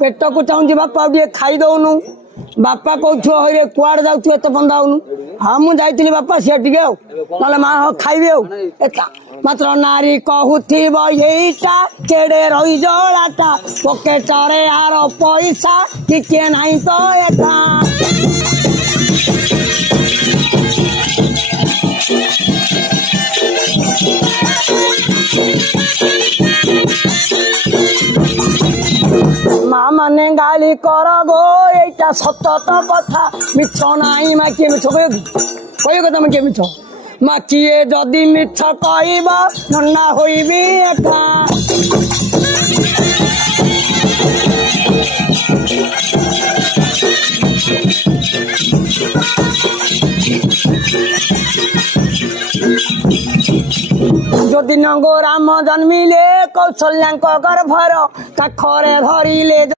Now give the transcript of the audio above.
पेट को चाहूँ बापा टे खाई दौनु बापा कौथु हईरे कुआड़ जाऊ एत बंदा आउनु हाँ मुझे बापा सी टे ना माँ हाँ खाइबे मात्र नारी कहूब यहीटा केड़े रही जलाटा पकेटरे आर पैसा टिके नहीं तो एटा माँ माने गाली कर गो एटा सतत कथा मिछ नाई माँ किए मिछ कह तुम किए मिछ माँ किए जदि मिछ कहब नन्ना होइबी एका जदि नंगो राम जन्मिले कौशल्या गर्भर काखरे धरिले